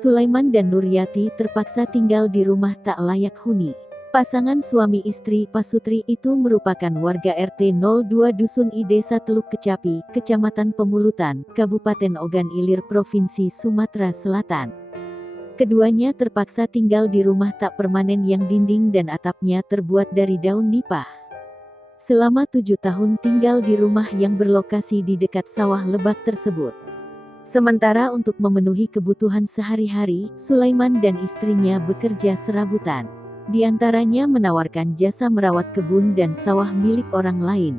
Sulaiman dan Nuryati terpaksa tinggal di rumah tak layak huni. Pasangan suami istri Pasutri itu merupakan warga RT 02 Dusun I Desa Teluk Kecapi, Kecamatan Pemulutan, Kabupaten Ogan Ilir, Provinsi Sumatera Selatan. Keduanya terpaksa tinggal di rumah tak permanen yang dinding dan atapnya terbuat dari daun nipah. Selama 7 tahun tinggal di rumah yang berlokasi di dekat sawah lebak tersebut. Sementara untuk memenuhi kebutuhan sehari-hari, Sulaiman dan istrinya bekerja serabutan. Di antaranya menawarkan jasa merawat kebun dan sawah milik orang lain.